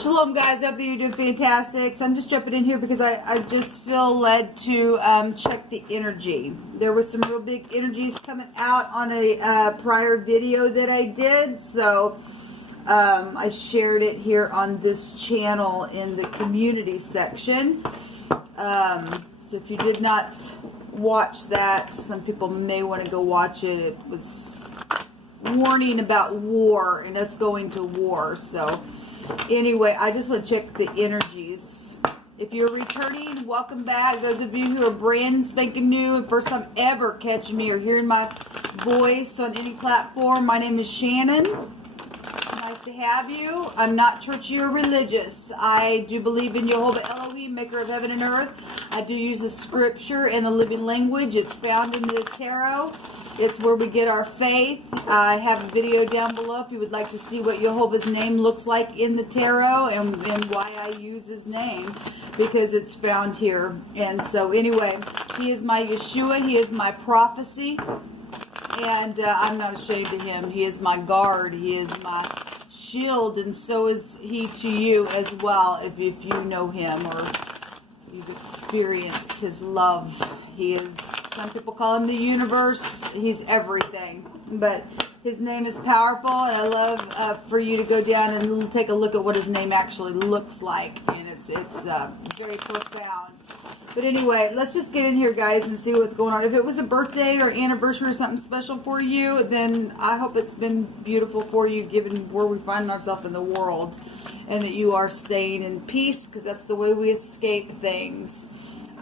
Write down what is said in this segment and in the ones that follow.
Shalom, guys. I hope that you're doing fantastic. So I'm just jumping in here because I just feel led to check the energy. There was some real big energies coming out on a prior video that I did. So I shared it here on this channel in the community section. So if you did not watch that, some people may want to go watch it. It was warning about war and us going to war. So anyway, I just want to check the energies. If you're returning, welcome back. Those of you who are brand spanking new and first time ever catching me or hearing my voice on any platform, my name is Shannon. It's nice to have you. I'm not churchy or religious. I do believe in Jehovah Elohim, maker of heaven and earth. I do use the scripture and the living language. It's found in the tarot. It's where we get our faith. I have a video down below if you would like to see what Jehovah's name looks like in the tarot and why I use his name, because it's found here. And so anyway, he is my Yeshua. He is my prophecy. And I'm not ashamed of him. He is my guard. He is my shield. And so is he to you as well, if you know him or you've experienced his love. He is, some people call him the universe. He's everything. But his name is powerful, and I love for you to go down and take a look at what his name actually looks like. And it's very profound. But anyway, let's just get in here, guys, and see what's going on. If it was a birthday or anniversary or something special for you, then I hope it's been beautiful for you, given where we find ourselves in the world, and that you are staying in peace, because that's the way we escape things.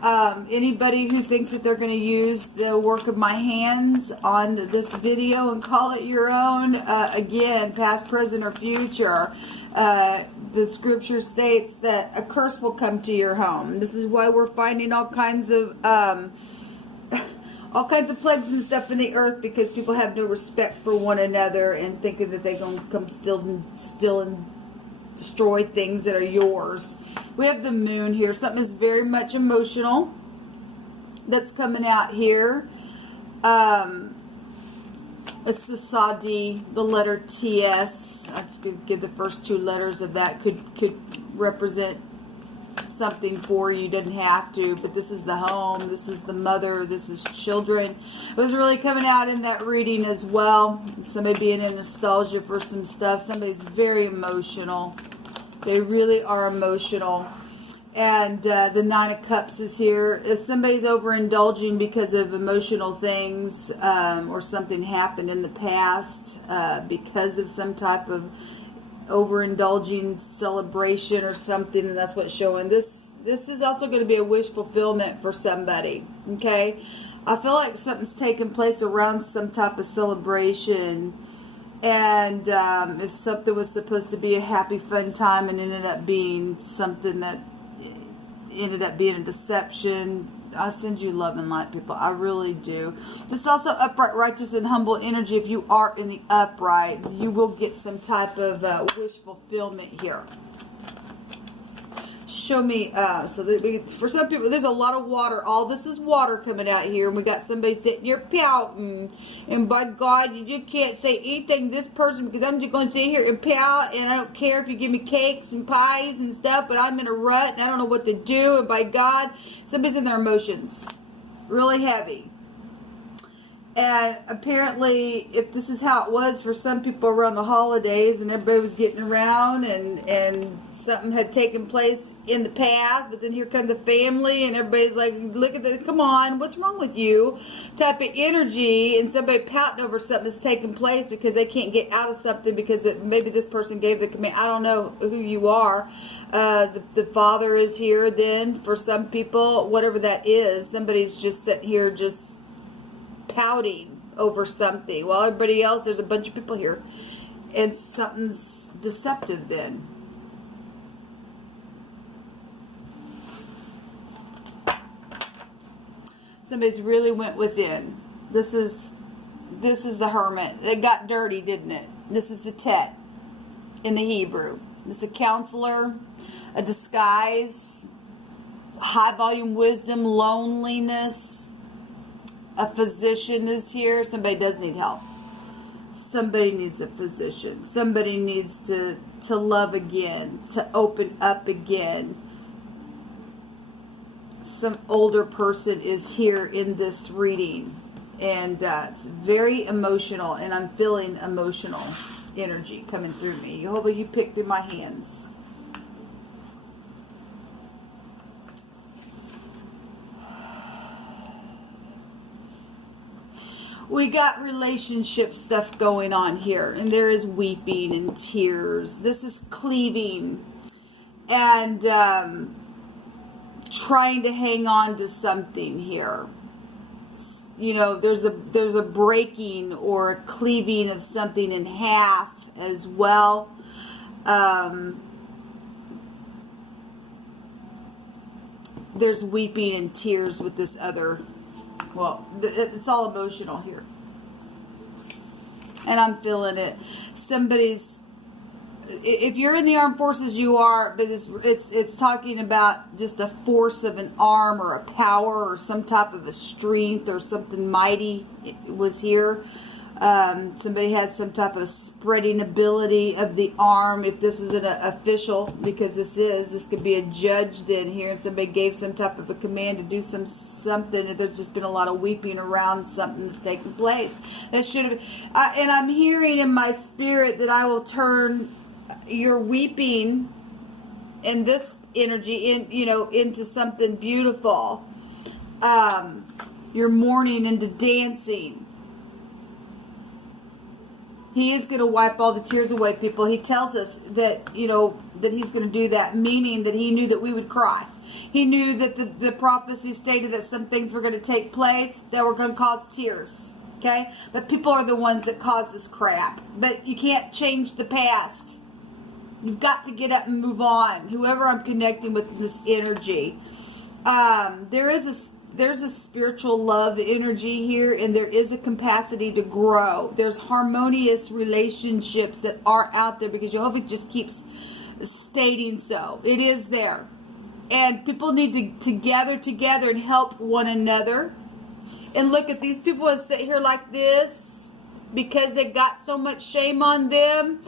Anybody who thinks that they're going to use the work of my hands on this video and call it your own, again, past, present, or future, the scripture states that a curse will come to your home. This is why we're finding all kinds of plagues and stuff in the earth, because people have no respect for one another and thinking that they're going to come steal and destroy things that are yours. We have the moon here. Something is very much emotional that's coming out here. It's the Sadi, the letter TS. I could give the first two letters of that could represent something for you. Doesn't have to, but this is the home, this is the mother, this is children. It was really coming out in that reading as well. Somebody being in nostalgia for some stuff. Somebody's very emotional. They really are emotional. And the Nine of Cups is here. If somebody's overindulging because of emotional things, or something happened in the past because of some type of overindulging celebration or something, and that's what's showing. This is also going to be a wish fulfillment for somebody. Okay, I feel like something's taking place around some type of celebration, and if something was supposed to be a happy fun time and ended up being something that ended up being a deception, I send you love and light, people. I really do. This is also upright, righteous, and humble energy. If you are in the upright, you will get some type of wish fulfillment here. Show me, so that for some people, there's a lot of water. All this is water coming out here, and we got somebody sitting here pouting. And by God, you just can't say anything to this person, because I'm just going to sit here and pout, and I don't care if you give me cakes and pies and stuff, but I'm in a rut, and I don't know what to do. And by God, somebody's in their emotions. Really heavy. And apparently, if this is how it was for some people around the holidays, and everybody was getting around, and something had taken place in the past, but then here comes the family, and everybody's like, look at this, come on, what's wrong with you? Type of energy, and somebody pouting over something that's taking place because they can't get out of something because maybe this person gave the command. I don't know who you are. The father is here then for some people, whatever that is. Somebody's just sitting here just pouting over something, while everybody else, there's a bunch of people here, and something's deceptive then. Somebody's really went within. This is the Hermit. It got dirty, didn't it? This is the Tet in the Hebrew. This is a counselor, a disguise, high volume wisdom, loneliness. A physician is here. Somebody does need help. Somebody needs a physician. Somebody needs to love again, to open up again. Some older person is here in this reading, and it's very emotional, and I'm feeling emotional energy coming through me. Jehovah, you pick through my hands. We got relationship stuff going on here, and there is weeping and tears. This is cleaving and trying to hang on to something here. You know, there's a breaking or a cleaving of something in half as well. There's weeping and tears with this other. Well, it's all emotional here. And I'm feeling it. Somebody's, if you're in the armed forces, you are, but it's talking about just a force of an arm or a power or some type of a strength or something mighty was here. Somebody had some type of spreading ability of the arm. If this is an official, because this could be a judge then here, and somebody gave some type of a command to do something. There's just been a lot of weeping around something that's taking place. That should have, and I'm hearing in my spirit that I will turn your weeping and this energy into something beautiful. Your mourning into dancing. He is going to wipe all the tears away, people. He tells us that, that he's going to do that, meaning that he knew that we would cry. He knew that the prophecy stated that some things were going to take place that were going to cause tears. Okay? But people are the ones that cause this crap. But you can't change the past. You've got to get up and move on. Whoever I'm connecting with in this energy. There's a spiritual love energy here, and there is a capacity to grow. There's harmonious relationships that are out there because Jehovah just keeps stating so. It is there. And people need to gather together and help one another. And look at these people that sit here like this because they got so much shame on them.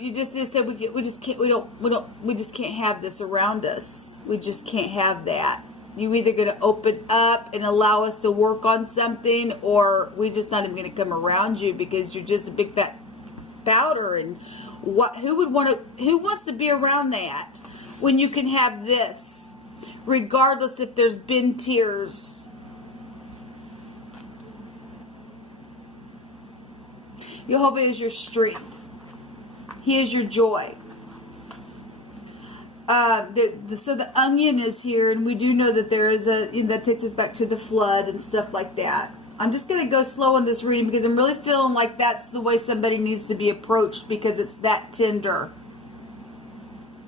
You just said we just can't have this around us. We just can't have that. You're either going to open up and allow us to work on something, or we're just not even going to come around you because you're just a big fat powder. And who wants to be around that when you can have this, regardless if there's been tears? Jehovah is your strength. He is your joy. So the onion is here, and we do know that there is that takes us back to the flood and stuff like that. I'm just going to go slow on this reading because I'm really feeling like that's the way somebody needs to be approached, because it's that tender.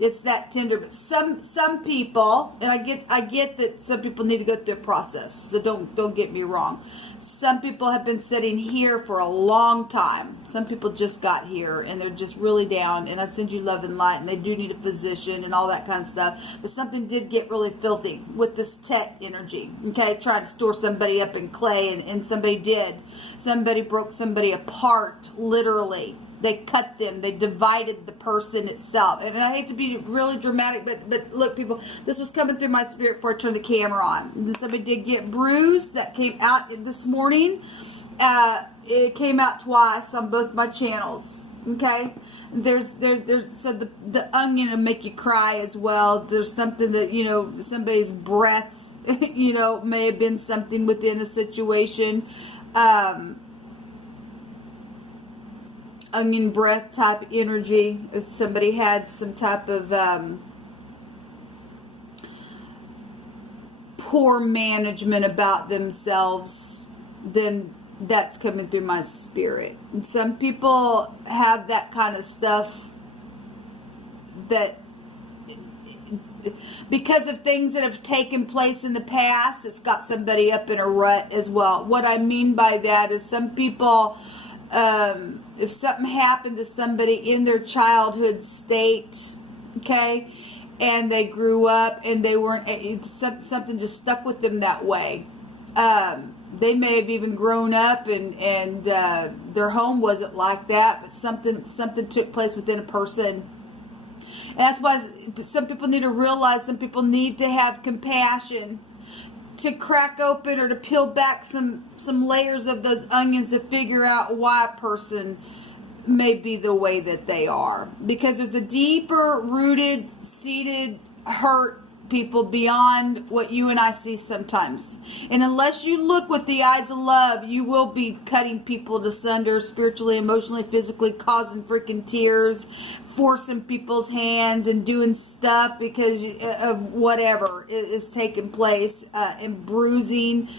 It's that tender. But some people, and I get that some people need to go through a process, so don't get me wrong. Some people have been sitting here for a long time. Some people just got here and they're just really down, and I send you love and light, and they do need a physician and all that kind of stuff. But something did get really filthy with this Tet energy, okay? Trying to store somebody up in clay, and somebody did. Somebody broke somebody apart, literally. They cut them. They divided the person itself. And I hate to be really dramatic, but look, people, this was coming through my spirit before I turned the camera on. Somebody did get bruised. That came out this morning. It came out twice on both my channels. Okay? There's so the onion will make you cry as well. There's something that, somebody's breath, may have been something within a situation. Onion breath type energy. If somebody had some type of poor management about themselves, then that's coming through my spirit. And some people have that kind of stuff that because of things that have taken place in the past, it's got somebody up in a rut as well. What I mean by that is some people, if something happened to somebody in their childhood state, okay, and they grew up and they weren't, something just stuck with them that way. They may have even grown up and their home wasn't like that, but something took place within a person. And that's why some people need to realize, some people need to have compassion, to crack open or to peel back some layers of those onions to figure out why a person may be the way that they are. Because there's a deeper rooted, seated hurt, people, beyond what you and I see sometimes. And unless you look with the eyes of love, you will be cutting people asunder spiritually, emotionally, physically, causing freaking tears, forcing people's hands and doing stuff because of whatever is taking place, and bruising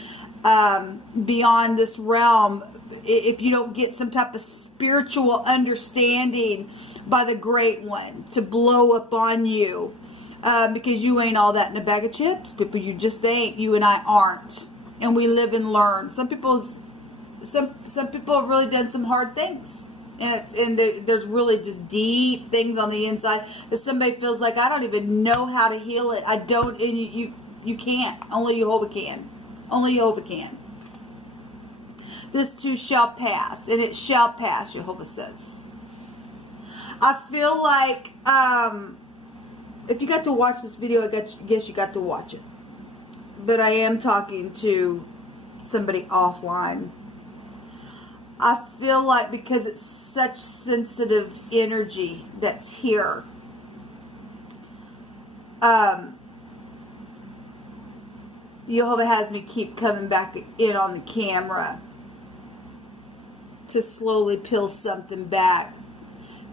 beyond this realm. If you don't get some type of spiritual understanding by the Great One to blow up on you, because you ain't all that in a bag of chips, people. You just ain't. You and I aren't, and we live and learn. Some people have really done some hard things, and there's really just deep things on the inside that somebody feels like, I don't even know how to heal it. I don't, and you can't. Only Jehovah can. Only Jehovah can. This too shall pass, and it shall pass, Jehovah says. I feel like, if you got to watch this video, I guess you got to watch it. But I am talking to somebody offline. I feel like because it's such sensitive energy that's here, Jehovah has me keep coming back in on the camera to slowly peel something back.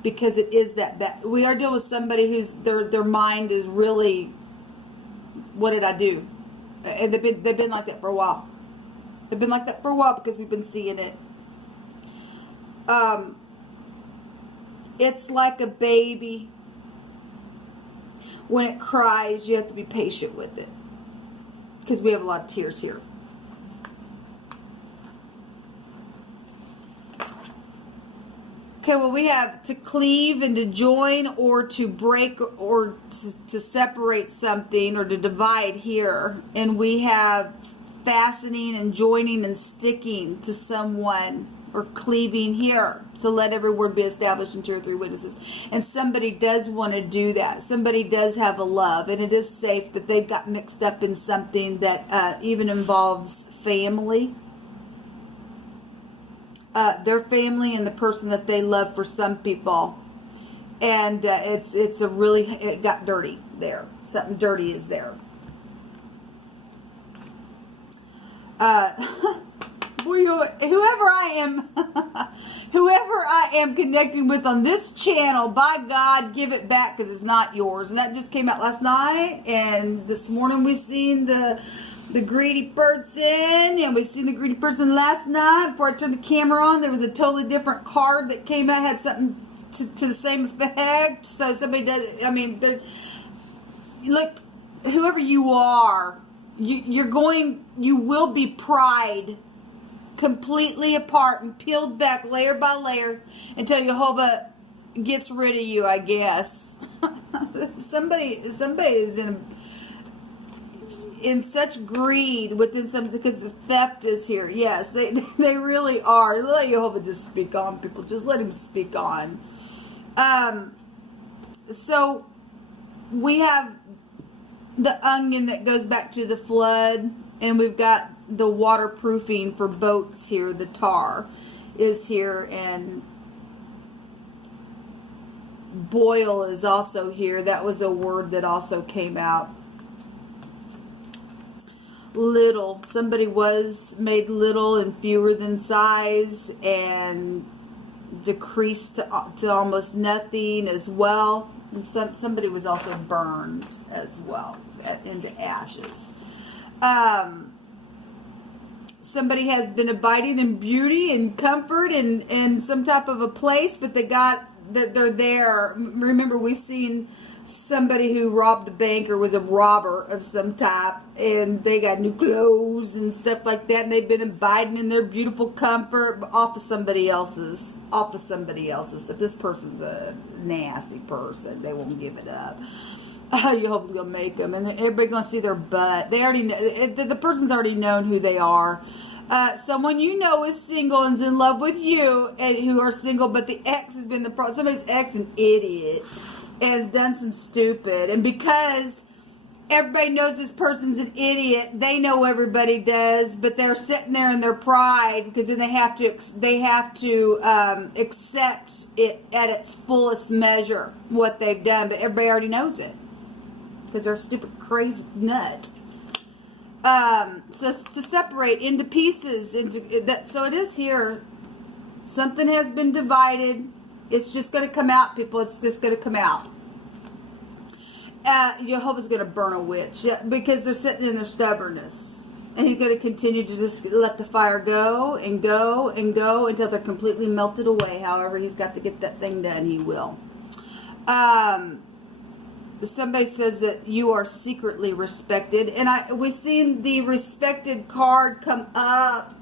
Because it is that bad. We are dealing with somebody who's their mind is really, what did I do? And they've been like that for a while. They've been like that for a while because we've been seeing it. It's like a baby. When it cries, you have to be patient with it, because we have a lot of tears here. Okay, well, we have to cleave and to join, or to break, or to separate something, or to divide here. And we have fastening and joining and sticking to someone, or cleaving here. So let every word be established in 2 or 3 witnesses. And somebody does want to do that. Somebody does have a love, and it is safe, but they've got mixed up in something that even involves family. Their family and the person that they love, for some people, and it got dirty there. Something dirty is there. Whoever I am connecting with on this channel, by God, give it back, because it's not yours. And that just came out last night, and this morning we seen the greedy person, and we seen the greedy person last night. Before I turned the camera on, there was a totally different card that came out, had something to the same effect. So somebody does, I mean, look, whoever you are, you will be pried completely apart and peeled back layer by layer until Jehovah gets rid of you, I guess. somebody is in such greed within some, because the theft is here. Yes, they really are. Let Jehovah just speak on, people. Just let him speak on. So we have the onion that goes back to the flood, and we've got the waterproofing for boats here. The tar is here, and boil is also here. That was a word that also came out. Little. Somebody was made little and fewer than size, and decreased to almost nothing as well. And somebody was also burned as well into ashes. Somebody has been abiding in beauty and comfort and some type of a place, but they're there. Remember, we've seen somebody who robbed a bank or was a robber of some type, and they got new clothes and stuff like that, and they've been abiding in their beautiful comfort off of somebody else's stuff. This person's a nasty person. They won't give it up. Jehovah's gonna make them, and everybody's gonna see their butt. They already know, the person's already known who they are. Someone you know is single and is in love with you, and who are single, but the ex has been the problem. Somebody's ex an idiot and has done some stupid, and because everybody knows this person's an idiot, they know everybody does, but they're sitting there in their pride because then they have to accept it at its fullest measure, what they've done, but everybody already knows it because they're a stupid, crazy nut. So to separate into pieces, so it is here. Something has been divided. It's just going to come out, people. It's just going to come out. Jehovah's going to burn a witch because they're sitting in their stubbornness. And he's going to continue to just let the fire go and go and go until they're completely melted away. However, he's got to get that thing done. He will. Somebody says that you are secretly respected. And we've seen the respected card come up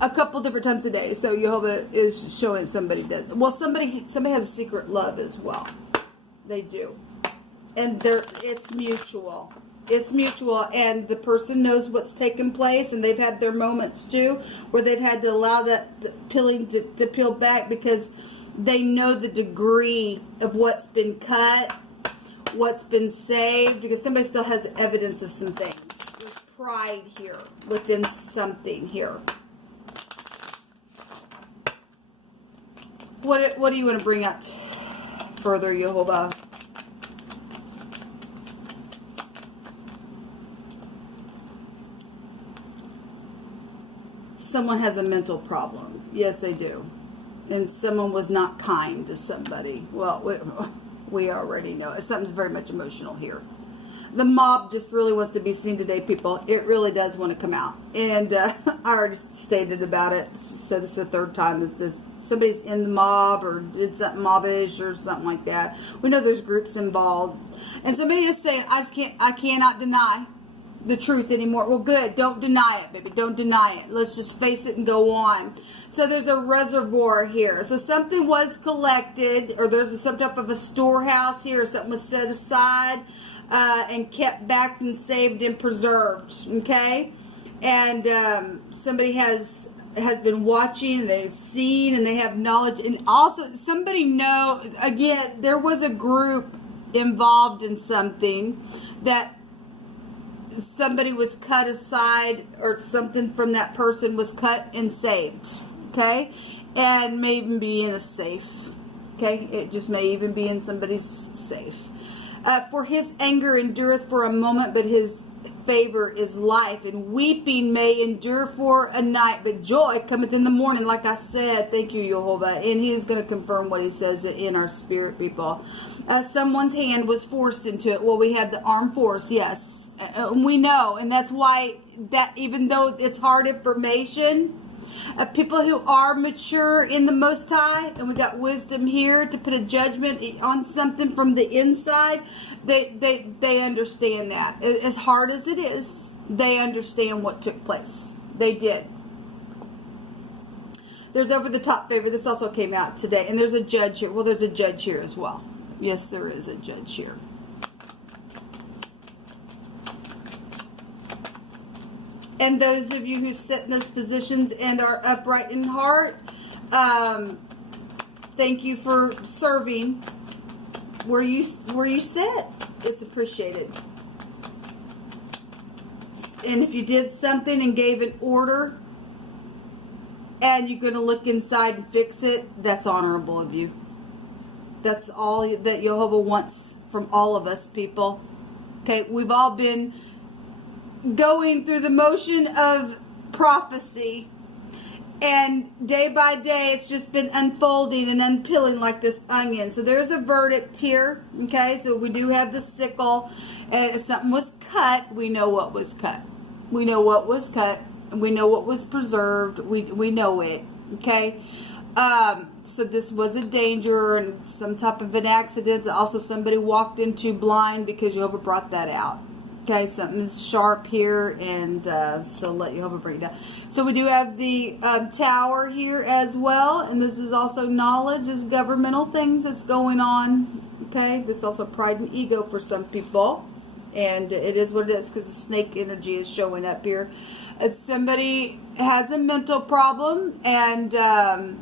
a couple different times a day. So Jehovah is showing somebody does. Well, somebody has a secret love as well. They do. And it's mutual. It's mutual, and the person knows what's taken place, and they've had their moments too, where they've had to allow that peeling to peel back because they know the degree of what's been cut, what's been saved, because somebody still has evidence of some things. There's pride here within something here. What do you want to bring out further, Jehovah? Someone has a mental problem. Yes, they do. And someone was not kind to somebody. Well, we already know. Something's very much emotional here. The mob just really wants to be seen today, people. It really does want to come out. And I already stated about it. So this is the third time that somebody's in the mob or did something mobbish or something like that. We know there's groups involved. And somebody is saying, I cannot deny the truth anymore. Well, good. Don't deny it, baby. Don't deny it. Let's just face it and go on. So there's a reservoir here. So something was collected, or there's some type of a storehouse here, or something was set aside and kept back and saved and preserved. Okay? And somebody has been watching, and they've seen, and they have knowledge. And also, somebody again, there was a group involved in something that somebody was cut aside, or something from that person was cut and saved, okay, and may even be in a safe, okay, it just may even be in somebody's safe. For his anger endureth for a moment, but his favor is life, and weeping may endure for a night, but joy cometh in the morning. Like I said, thank you, Jehovah, and he is going to confirm what he says in our spirit, people. Someone's hand was forced into it. Well, we have the armed force, yes, we know, and that's why that, even though it's hard information, people who are mature in the Most High, and we got wisdom here to put a judgment on something from the inside, they understand that. As hard as it is, they understand what took place. They did. There's over the top favor. This also came out today. And there's a judge here. Well, there's a judge here as well. Yes, there is a judge here. And those of you who sit in those positions and are upright in heart, thank you for serving where you sit. It's appreciated. And if you did something and gave an order, and you're going to look inside and fix it, that's honorable of you. That's all that Jehovah wants from all of us, people. Okay, we've all been going through the motion of prophecy, and day by day it's just been unfolding and unpeeling like this onion. So there's a verdict here, okay? So we do have the sickle, and if something was cut, we know what was cut. We know what was cut, and we know what was preserved. We know it, okay? So this was a danger and some type of an accident that also somebody walked into blind, because Jehovah brought that out. Okay, something is sharp here, and so let Jehovah bring it down. So we do have the tower here as well, and this is also knowledge, is governmental things that's going on. Okay, this is also pride and ego for some people. And it is what it is, because the snake energy is showing up here. If somebody has a mental problem, and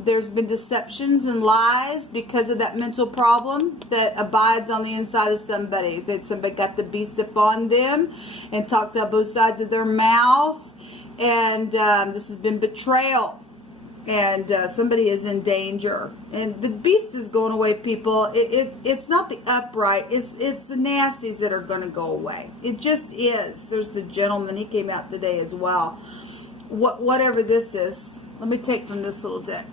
there's been deceptions and lies because of that mental problem that abides on the inside of somebody. That somebody got the beast upon them and talked out both sides of their mouth. And this has been betrayal. And somebody is in danger, and the beast is going away, people. It's not the upright, it's the nasties that are going to go away. It just is. There's the gentleman, he came out today as well. Whatever this is, let me take from this little deck.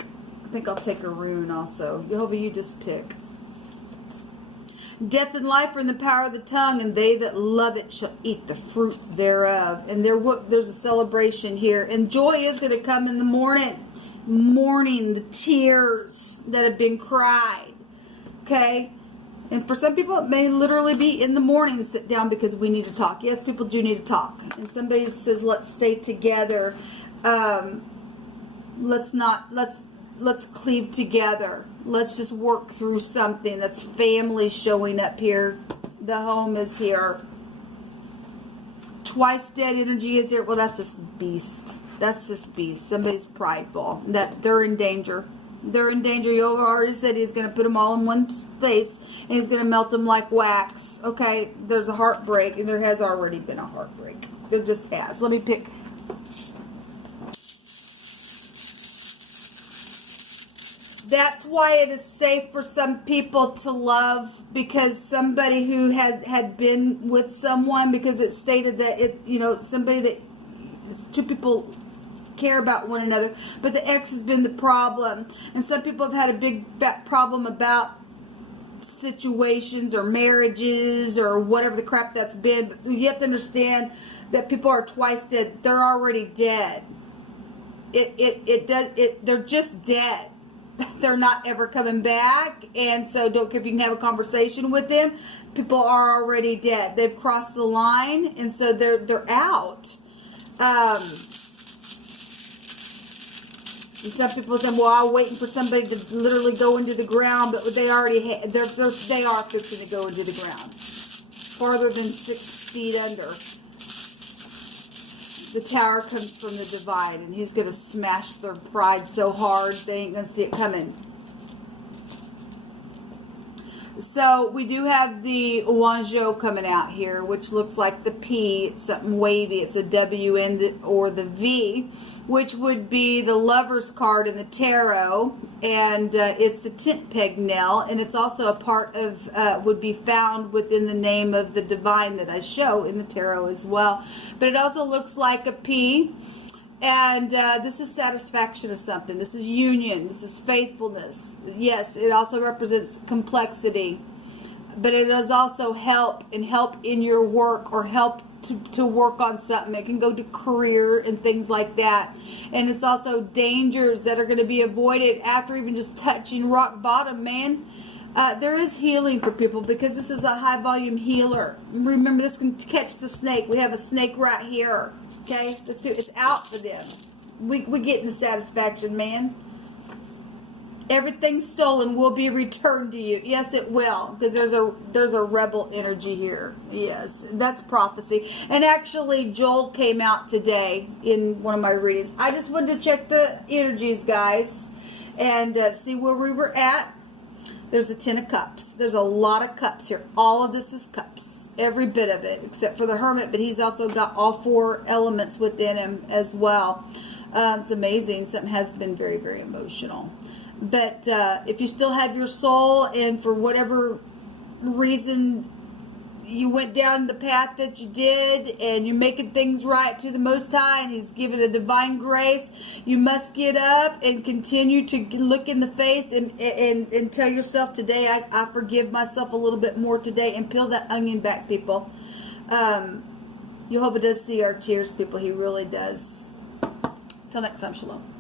I think I'll take a rune also. YHVH, you just pick. Death and life are in the power of the tongue, and they that love it shall eat the fruit thereof. And there's a celebration here, and joy is going to come in the morning. Mourning the tears that have been cried. Okay? And for some people, it may literally be in the morning, sit down because we need to talk. Yes, people do need to talk. And somebody that says, let's stay together. Let's cleave together. Let's just work through something. That's family showing up here. The home is here. Twice dead energy is here. Well, that's this beast. That's this beast. Somebody's prideful. That they're in danger. They're in danger. You already said he's going to put them all in one space, and he's going to melt them like wax. Okay, there's a heartbreak, and there has already been a heartbreak. There just has. Let me pick. That's why it is safe for some people to love, because somebody who had been with someone, because it stated that somebody that two people care about one another, but the ex has been the problem, and some people have had a big fat problem about situations or marriages or whatever the crap that's been. But you have to understand that people are twice dead. They're already dead. They're just dead. They're not ever coming back, and so don't care if you can have a conversation with them. People are already dead. They've crossed the line, and so they're out. And some people say, well, I'm waiting for somebody to literally go into the ground, but they already they are fixing to go into the ground. Farther than 6 feet under. The tower comes from the divine, and he's going to smash their pride so hard they ain't going to see it coming. So we do have the Wanzhou coming out here, which looks like the P. It's something wavy. It's a W in or the V, which would be the Lover's card in the tarot, and it's the tent peg nail, and it's also a part of would be found within the name of the divine that I show in the tarot as well. But it also looks like a P. And this is satisfaction of something. This is union. This is faithfulness. Yes, it also represents complexity. But it is also help, and help in your work, or help to work on something. It can go to career and things like that. And it's also dangers that are going to be avoided after even just touching rock bottom, man. There is healing for people, because this is a high volume healer. Remember, this can catch the snake. We have a snake right here. Okay, it's out for them. We getting the satisfaction, man. Everything stolen will be returned to you. Yes, it will, because there's a rebel energy here. Yes, that's prophecy. And actually, Joel came out today in one of my readings. I just wanted to check the energies, guys, and see where we were at. There's the 10 of Cups. There's a lot of cups here. All of this is cups. Every bit of it, except for the Hermit, but he's also got all 4 elements within him as well. It's amazing. Something has been very, very emotional. But if you still have your soul, and for whatever reason you went down the path that you did, and you're making things right to the Most High, and He's given a divine grace, you must get up and continue to look in the face and tell yourself, today I forgive myself a little bit more today, and peel that onion back, people. YHVH does see our tears, people. He really does. Till next time, shalom.